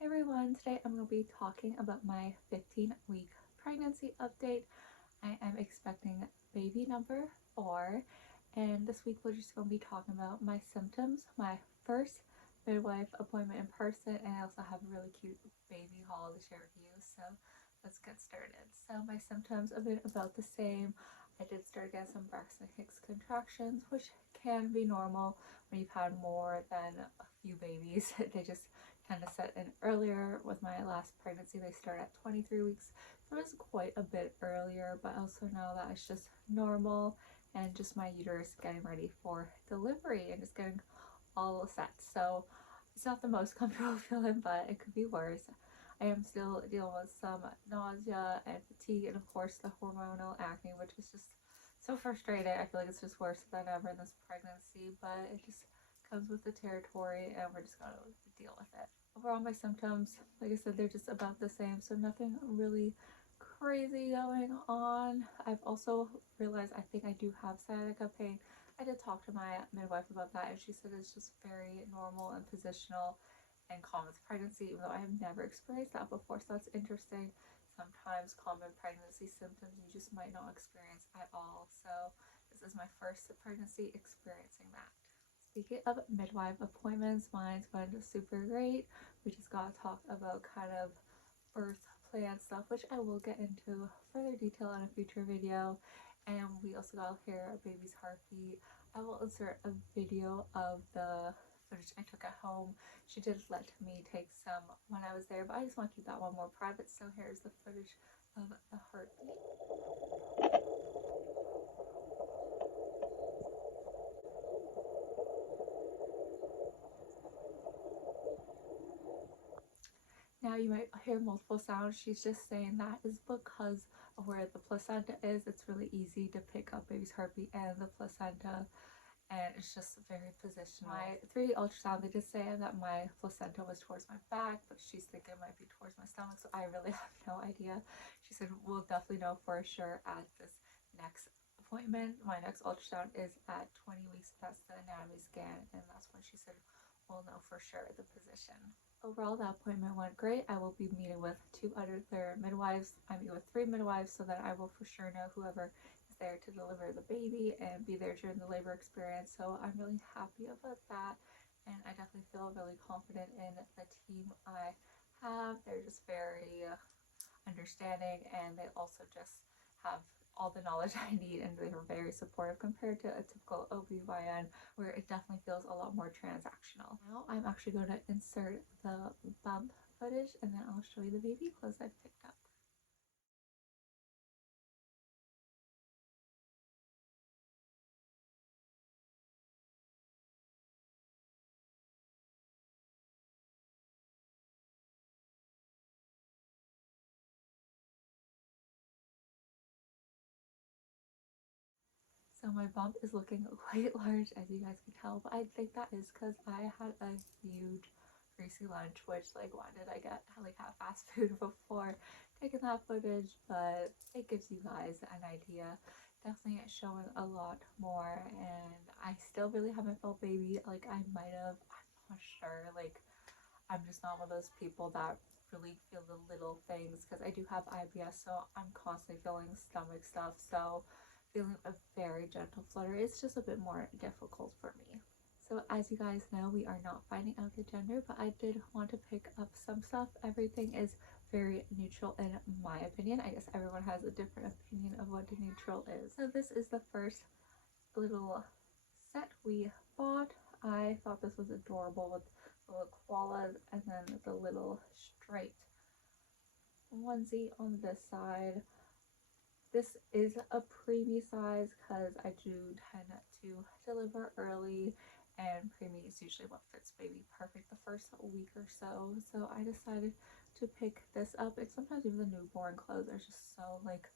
Hey everyone, today I'm going to be talking about my 15-week pregnancy update. I am expecting baby number 4, and this week we're just going to be talking about my symptoms, my first midwife appointment in person, and I also have a really cute baby haul to share with you. So let's get started. So my symptoms have been about the same. I did start getting some Braxton Hicks contractions, which can be normal when you've had more than a few babies. They just tend to set in earlier. With my last pregnancy, they start at 23 weeks. So it was quite a bit earlier, but I also know that it's just normal and just my uterus getting ready for delivery and just getting all set. So it's not the most comfortable feeling, but it could be worse. I am still dealing with some nausea and fatigue, and of course the hormonal acne, which is just so frustrating. I feel like it's just worse than ever in this pregnancy, but it just comes with the territory, and we're just gonna deal with it. Overall, my symptoms, like I said, they're just about the same, so nothing really crazy going on. I've also realized I think I do have sciatica pain. I did talk to my midwife about that, and she said it's just very normal and positional and common with pregnancy, even though I have never experienced that before. So that's interesting. Sometimes common pregnancy symptoms you just might not experience at all. So this is my first pregnancy experiencing that. Speaking of midwife appointments, mine's went super great. We just got to talk about kind of birth plan stuff, which I will get into further detail in a future video. And we also got to hear a baby's heartbeat. I will insert a video of the footage I took at home. She did let me take some when I was there, but I just want to keep that one more private. So here's the footage of the heartbeat. Now you might hear multiple sounds. She's just saying that is because of where the placenta is. It's really easy to pick up baby's heartbeat and the placenta, and it's just very positional. My 3D ultrasound, they did say that my placenta was towards my back, but she's thinking it might be towards my stomach, so I really have no idea. She said we'll definitely know for sure at this next appointment. My next ultrasound is at 20 weeks. That's the anatomy scan, and that's when she said we'll know for sure the position. Overall, the appointment went great. I will be meeting with 2 other midwives. I meet with 3 midwives so that I will for sure know whoever is there to deliver the baby and be there during the labor experience. So I'm really happy about that, and I definitely feel really confident in the team I have. They're just very understanding, and they also just have all the knowledge I need, and they were very supportive compared to a typical OB/GYN where it definitely feels a lot more transactional. Now I'm actually going to insert the bump footage, and then I'll show you the baby clothes I've picked up. So my bump is looking quite large, as you guys can tell, but I think that is because I had a huge greasy lunch, which, like, why did I get like have fast food before taking that footage? But it gives you guys an idea. Definitely showing a lot more, and I still really haven't felt baby like I might have. I'm not sure. Like, I'm just not one of those people that really feel the little things, because I do have IBS, so I'm constantly feeling stomach stuff. So feeling a very gentle flutter is just a bit more difficult for me. So as you guys know, we are not finding out the gender, but I did want to pick up some stuff. Everything is very neutral in my opinion. I guess everyone has a different opinion of what neutral is. So this is the first little set we bought. I thought this was adorable with the little koalas and then the little striped onesie on this side. This is a preemie size because I do tend to deliver early, and preemie is usually what fits baby perfect the first week or so. So I decided to pick this up. And sometimes even the newborn clothes are just so like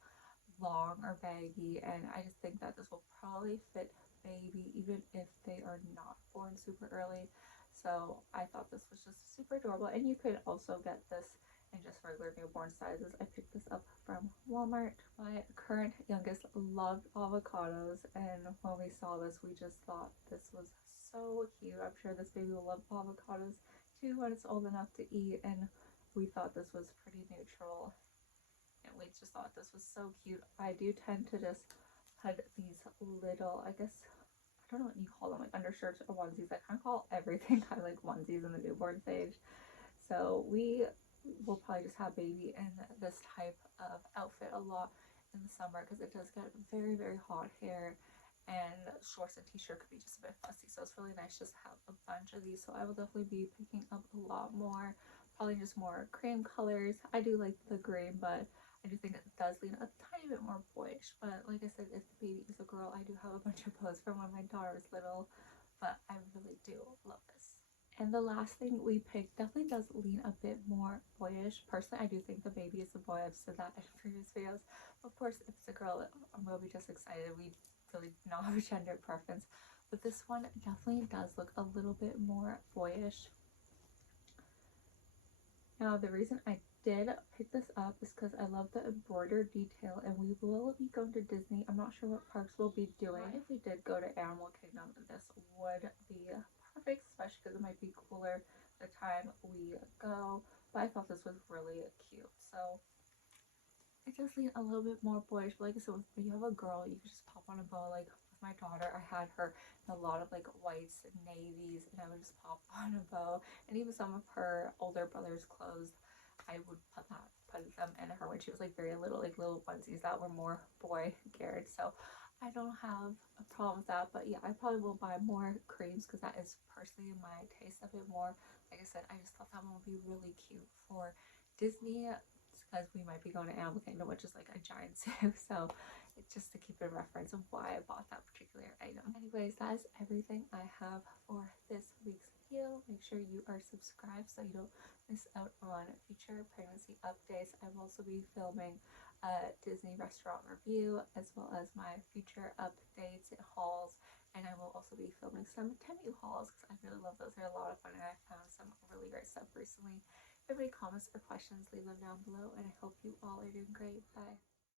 long or baggy, and I just think that this will probably fit baby even if they are not born super early. So I thought this was just super adorable, and you could also get this in just regular newborn sizes. I picked this up from Walmart. My current youngest loved avocados, and when we saw this, we just thought this was so cute. I'm sure this baby will love avocados to when it's old enough to eat, and we thought this was pretty neutral. And we just thought this was so cute. I do tend to just put these little, I guess, I don't know what you call them, like undershirts or onesies. I kind of call everything kind of like onesies in the newborn stage. So we will probably just have baby in this type of outfit a lot in the summer because it does get very, very hot here, and shorts and t-shirt could be just a bit fussy. So it's really nice just to have a bunch of these. So I will definitely be picking up a lot more, probably just more cream colors. I do like the green, but I do think it does lean a tiny bit more boyish. But like I said, if the baby is a girl, I do have a bunch of clothes from when my daughter was little, but I really do love this. And the last thing we picked definitely does lean a bit more boyish. Personally, I do think the baby is a boy. I've said that in previous videos. Of course, if it's a girl, we'll be just excited. We really do not have a gender preference. But this one definitely does look a little bit more boyish. Now, the reason I did pick this up is because I love the embroidered detail, and we will be going to Disney. I'm not sure what parks we'll be doing. If we did go to Animal Kingdom, this would be perfect, especially because it might be cooler the time we go. But I thought this was really cute. So it does lean a little bit more boyish, but like I said, when you have a girl, you can just pop on a bow. Like with my daughter, I had her in a lot of like whites and navies, and I would just pop on a bow. And even some of her older brother's clothes, I would put them in her when she was like very little, like little onesies that were more boy geared. So I don't have a problem with that. But yeah, I probably will buy more creams because that is personally my taste a bit more. Like I said, I just thought that one would be really cute for Disney because we might be going to Animal Kingdom, which is like a giant zoo. So it's just to keep in reference of why I bought that particular item. Anyways, that is everything I have for this week's video. Make sure you are subscribed so you don't miss out on future pregnancy updates. I will also be filming a Disney restaurant review as well as my future updates and hauls. And I will also be filming some Temu hauls because I really love those. They're a lot of fun, and I found some really great stuff recently. If you have any comments or questions, leave them down below, and I hope you all are doing great. Bye.